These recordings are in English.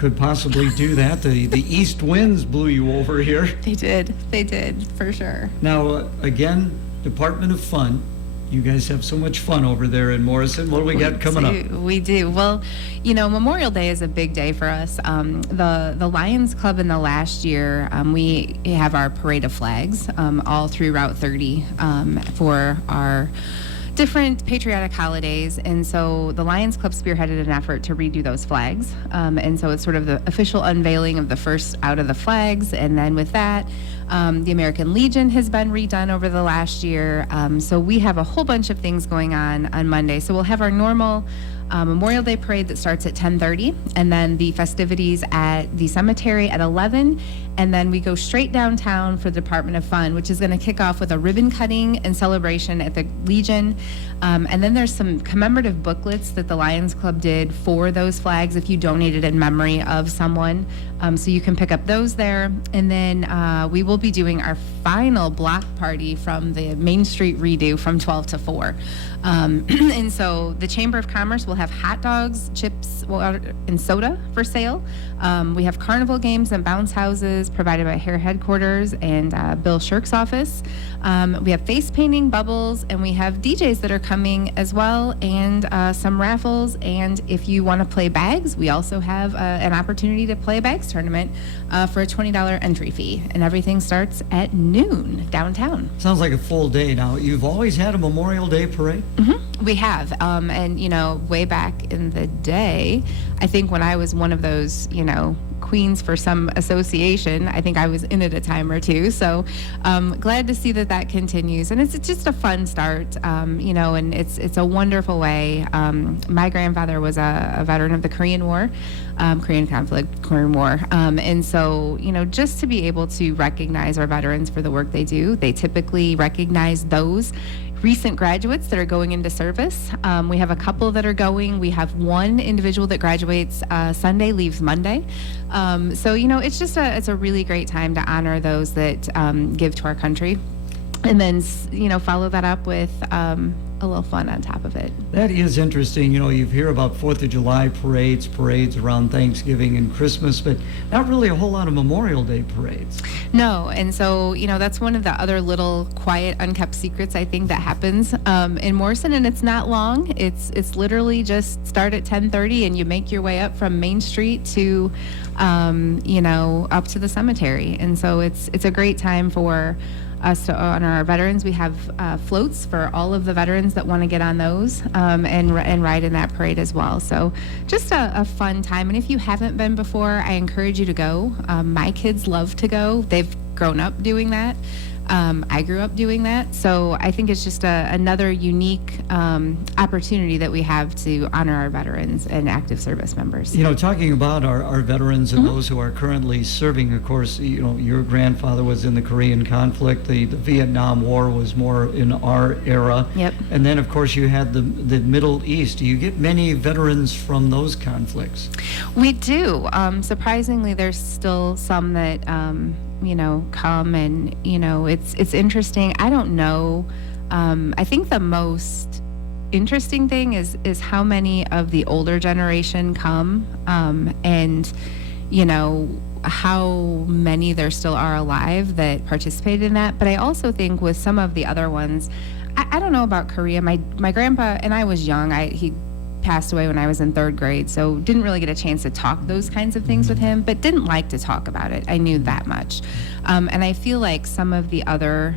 could possibly do that. The east winds blew you over here. They did, for sure. Now, again, Department of Fun. You guys have so much fun over there in Morrison. What do we got coming up? We do. Well, Memorial Day is a big day for us. The Lions Club in the last year, we have our parade of flags all through Route 30 for our different patriotic holidays, and so the Lions Club spearheaded an effort to redo those flags, and so it's sort of the official unveiling of the first out of the flags, and then with that, the American Legion has been redone over the last year, so we have a whole bunch of things going on Monday. So we'll have our normal Memorial Day parade that starts at 10:30, and then the festivities at the cemetery at 11, and then we go straight downtown for the Department of Fun, which is going to kick off with a ribbon cutting and celebration at the Legion, and then there's some commemorative booklets that the Lions Club did for those flags if you donated in memory of someone, so you can pick up those there, and then we will be doing our final block party from the Main Street redo from 12 to 4. And so the Chamber of Commerce will have hot dogs, chips, water, and soda for sale. We have carnival games and bounce houses provided by Hare Headquarters and Bill Shirk's office. We have face painting, bubbles, and we have DJs that are coming as well, and some raffles. And if you want to play bags, we also have an opportunity to play a bags tournament for a $20 entry fee. And everything starts at noon downtown. Sounds like a full day. Now, you've always had a Memorial Day parade? Mm-hmm. We have, and way back in the day, I think when I was one of those, queens for some association, I think I was in it a time or two. So glad to see that continues, and it's just a fun start, and it's a wonderful way. My grandfather was a veteran of the Korean War, Korean conflict, Korean War, and so just to be able to recognize our veterans for the work they do. They typically recognize those recent graduates that are going into service. We have a couple that are going. We have one individual that graduates Sunday, leaves Monday. So it's it's a really great time to honor those that give to our country, and then follow that up with a little fun on top of it. That is interesting. You hear about 4th of July parades around Thanksgiving and Christmas, but not really a whole lot of Memorial Day parades. No, and so, that's one of the other little quiet, unkept secrets I think that happens in Morrison, and it's not long. It's literally just start at 10:30 and you make your way up from Main Street to, up to the cemetery. And so it's a great time for us to honor our veterans. We have floats for all of the veterans that want to get on those and ride in that parade as well. So just a fun time. And if you haven't been before, I encourage you to go. My kids love to go. They've grown up doing that. I grew up doing that. So I think it's just another unique opportunity that we have to honor our veterans and active service members. Talking about our veterans and those who are currently serving, of course, your grandfather was in the Korean conflict. The Vietnam War was more in our era. Yep. And then, of course, you had the Middle East. Do you get many veterans from those conflicts? We do. Surprisingly, there's still some that come, and it's interesting. I don't know. I think the most interesting thing is how many of the older generation come, and how many there still are alive that participated in that. But I also think with some of the other ones, I don't know about Korea. My grandpa, and I was young. He passed away when I was in 3rd grade, so didn't really get a chance to talk those kinds of things with him, but didn't like to talk about it. I knew that much. And I feel like some of the other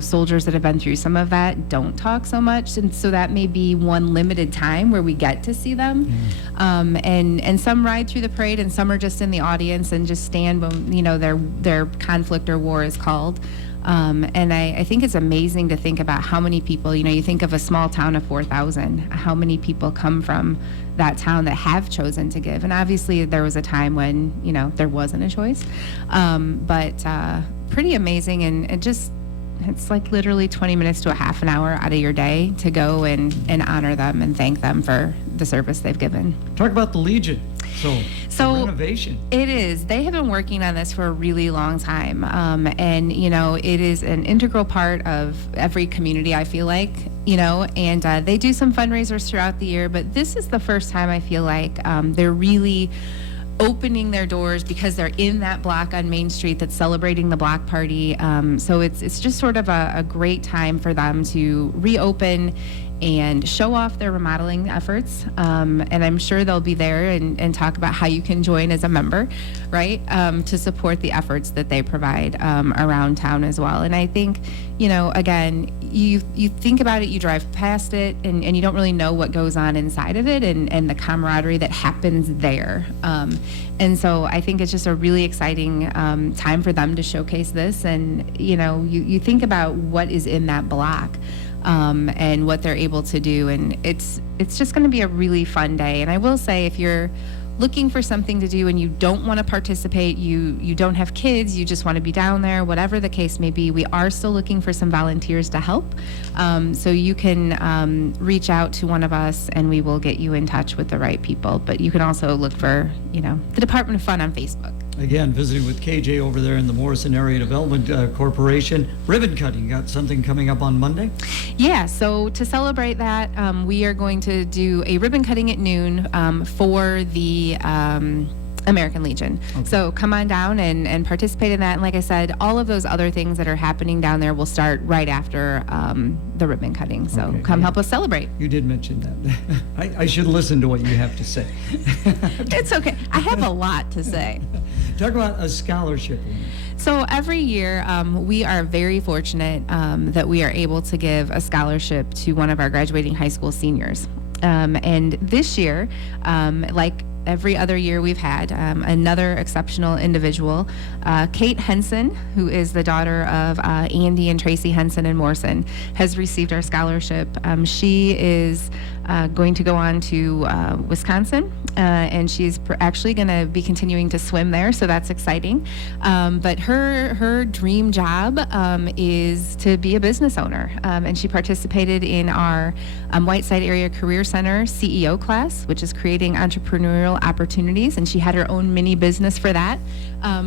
soldiers that have been through some of that don't talk so much, and so that may be one limited time where we get to see them. And some ride through the parade, and some are just in the audience and just stand when their conflict or war is called. And I think it's amazing to think about how many people, you think of a small town of 4,000, how many people come from that town that have chosen to give. And obviously there was a time when, there wasn't a choice. But pretty amazing, and it's like literally 20 minutes to a half an hour out of your day to go and honor them and thank them for the service they've given. Talk about the Legion. So renovation. It is. They have been working on this for a really long time. And, it is an integral part of every community, I feel like, and they do some fundraisers throughout the year, but this is the first time I feel like they're really opening their doors because they're in that block on Main Street that's celebrating the block party. So it's just sort of a great time for them to reopen and show off their remodeling efforts. And I'm sure they'll be there and talk about how you can join as a member, right, to support the efforts that they provide around town as well. And I think, again, you think about it, you drive past it, and you don't really know what goes on inside of it and the camaraderie that happens there. And so I think it's just a really exciting time for them to showcase this. And, you think about what is in that block. And what they're able to do, and it's just going to be a really fun day. And I will say, if you're looking for something to do and you don't want to participate, you don't have kids, you just want to be down there, whatever the case may be, we are still looking for some volunteers to help. So you can reach out to one of us and we will get you in touch with the right people. But you can also look for, the Department of Fun on Facebook. Again, visiting with KJ over there in the Morrison Area Development Corporation. Ribbon cutting, got something coming up on Monday? Yeah, so to celebrate that, we are going to do a ribbon cutting at noon for the American Legion. Okay. So come on down and participate in that. And like I said, all of those other things that are happening down there will start right after the ribbon cutting. So come help us celebrate. You did mention that. I should listen to what you have to say. It's okay. I have a lot to say. Talk about a scholarship. So every year, we are very fortunate that we are able to give a scholarship to one of our graduating high school seniors. And this year, like every other year we've had, another exceptional individual, Kate Henson, who is the daughter of Andy and Tracy Henson and Morrison, has received our scholarship. She is going to go on to Wisconsin, and she's actually going to be continuing to swim there, so that's exciting. But her dream job is to be a business owner, and she participated in our Whiteside Area Career Center CEO class, which is creating entrepreneurial opportunities, and she had her own mini business for that.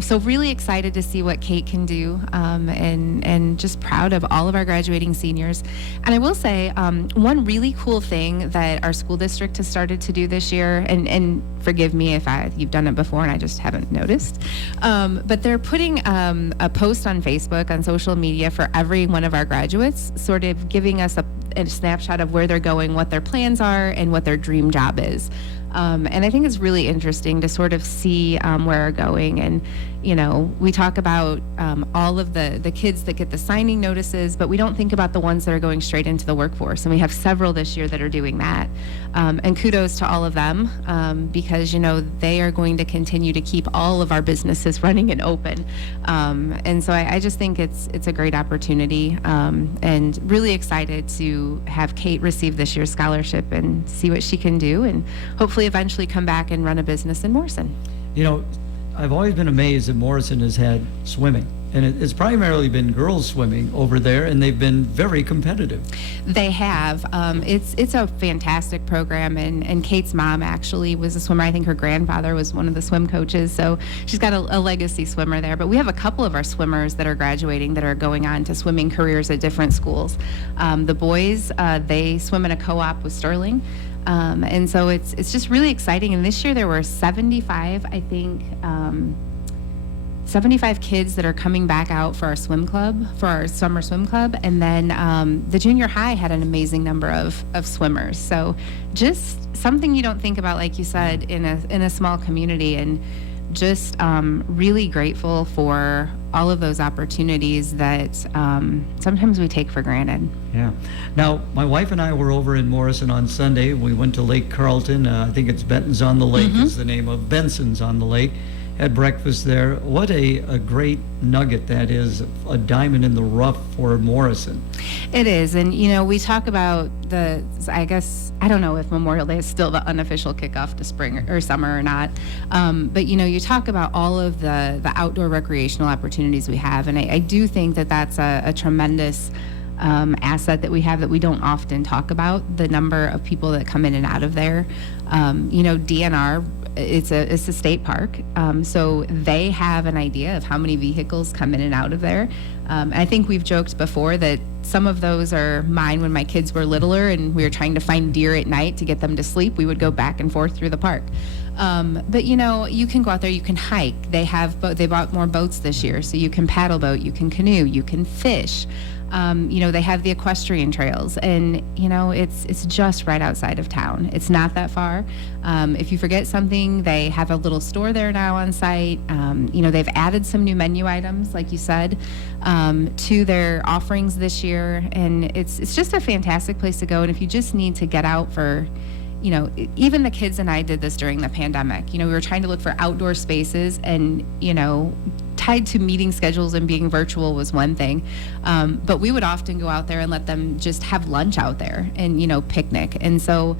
So really excited to see what Kate can do, and just proud of all of our graduating seniors. And I will say, one really cool thing that our school district has started to do this year, and forgive me if you've done it before and I just haven't noticed, but they're putting a post on Facebook, on social media for every one of our graduates, sort of giving us a snapshot of where they're going, what their plans are, and what their dream job is. And I think it's really interesting to sort of see where we're going. And, we talk about all of the kids that get the signing notices, but we don't think about the ones that are going straight into the workforce. And we have several this year that are doing that. And kudos to all of them, because, they are going to continue to keep all of our businesses running and open. And so I just think it's a great opportunity, and really excited to have Kate receive this year's scholarship and see what she can do, and hopefully eventually come back and run a business in Morrison. I've always been amazed that Morrison has had swimming, and it's primarily been girls swimming over there, and they've been very competitive. They have. It's a fantastic program, and Kate's mom actually was a swimmer. I think her grandfather was one of the swim coaches, so she's got a legacy swimmer there. But we have a couple of our swimmers that are graduating that are going on to swimming careers at different schools. The boys, they swim in a co-op with Sterling. And so it's just really exciting. And this year there were 75, I think, 75 kids that are coming back out for our swim club, for our summer swim club. And then the junior high had an amazing number of swimmers. So just something you don't think about, like you said, in a small community. And just really grateful for all of those opportunities that sometimes we take for granted. Yeah. Now, my wife and I were over in Morrison on Sunday. We went to Lake Carlton. I think it's Benton's on the Lake is the name of Benson's on the Lake. Had breakfast there. What a great nugget that is, a diamond in the rough for Morrison. It is. And, we talk about I guess, I don't know if Memorial Day is still the unofficial kickoff to spring or summer or not. But, you talk about all of the outdoor recreational opportunities we have. And I do think that that's a tremendous asset that we have that we don't often talk about, the number of people that come in and out of there. DNR it's a state park, so they have an idea of how many vehicles come in and out of there. I think we've joked before that some of those are mine when my kids were littler and we were trying to find deer at night to get them to sleep. We would go back and forth through the park. But you can go out there, you can hike. They bought more boats this year, so you can paddle boat, you can canoe, you can fish. They have the equestrian trails, and it's just right outside of town. It's not that far. If you forget something, they have a little store there now on site. They've added some new menu items, like you said, to their offerings this year, and it's just a fantastic place to go. And if you just need to get out for even the kids and I did this during the pandemic. We were trying to look for outdoor spaces, and tied to meeting schedules and being virtual was one thing, but we would often go out there and let them just have lunch out there and picnic. And so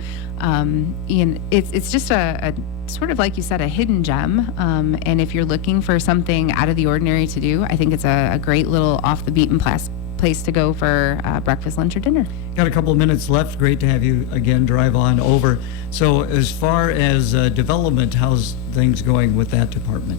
it's just a sort of, like you said, a hidden gem, and if you're looking for something out of the ordinary to do, I think it's a great little off the beaten place to go for breakfast, lunch, or dinner. Got a couple of minutes left. Great to have you again drive on over. So as far as development, how's things going with that department?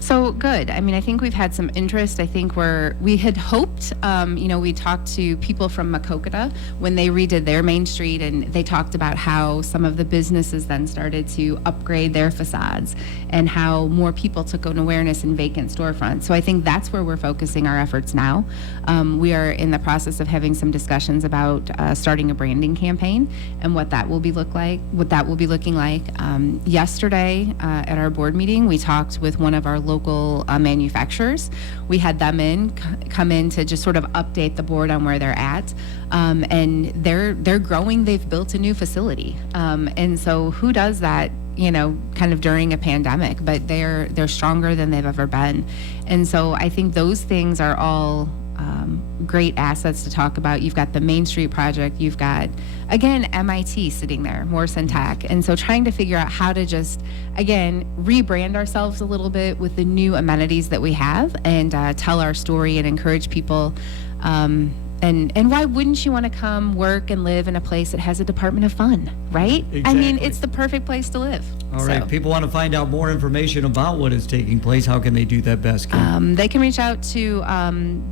So good. I think we've had some interest. I think we had hoped, we talked to people from Maquoketa when they redid their Main Street, and they talked about how some of the businesses then started to upgrade their facades and how more people took an awareness in vacant storefronts. So I think that's where we're focusing our efforts now. We are in the process of having some discussions about starting a branding campaign and what that will be looking like. Yesterday at our board meeting, we talked with one of our local manufacturers. We had them come in to just sort of update the board on where they're at, and they're growing. They've built a new facility, and so who does that? Kind of during a pandemic, but they're stronger than they've ever been, and so I think those things are all great assets to talk about. You've got the Main Street project, you've got, again, MIT sitting there, Morrison Tech, and so trying to figure out how to just, again, rebrand ourselves a little bit with the new amenities that we have, and tell our story and encourage people. And why wouldn't you want to come work and live in a place that has a Department of Fun, right? Exactly. It's the perfect place to live. All right. If people want to find out more information about what is taking place, how can they do that best, Kim? They can reach out to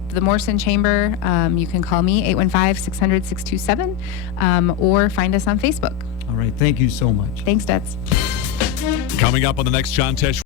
the Morrison Chamber. You can call me, 815-600-627, or find us on Facebook. All right. Thank you so much. Thanks, Dutz. Coming up on the next John Tesh